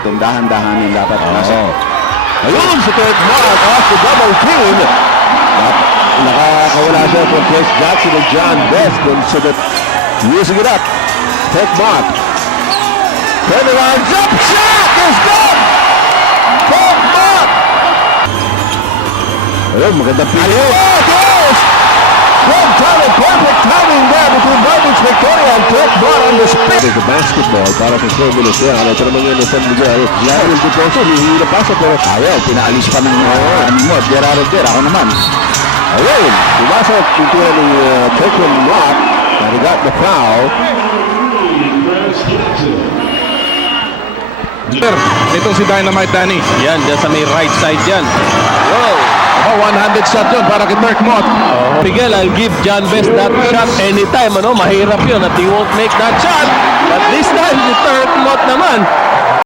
momentum, dahan-dahanin dapat. Ayun, si Turk Mark off the double team. Nakakawala siya from Chris Jackson and John Best. So that using it up. Turk Mark. Turn around, jump shot is good! Turk Mark! Ayun, magandang pili. Oh, goes! Good timing, perfect timing there between Marvin's Victoria and Turk Mark on the spin. There's a basketball para sa 4 minutes yan. Ito naman yung defend mo dyan. Larry Deposo, hihila pa sa pero Ayaw, pinaalis pa ng mo. There, ako naman. ayun, pumasok pintura ni Turk Mark. And he got the foul. Itong si Dynamite Danny. Yan, dyan sa may right side yan. Wow! One-handed shot yun para kay Turk Mott. Miguel, I'll give John Best that shot anytime. Mahirap yun at he won't make that shot. But this time, si Turk Mott naman,